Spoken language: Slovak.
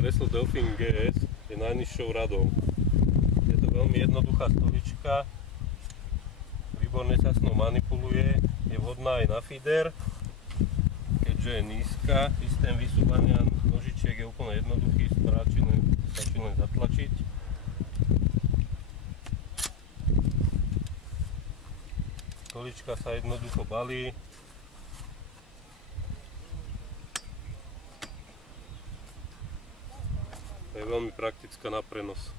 Kreslo Delfin GS je najnižšou radou. Je to veľmi jednoduchá stolička, výborne sa s ňou manipuluje, je vhodná aj na feeder, keďže je nízka. Systém vysúvania nožičiek je úplne jednoduchý, stačí len zatlačiť. Stolička sa jednoducho balí. Je veľmi praktická na prenos.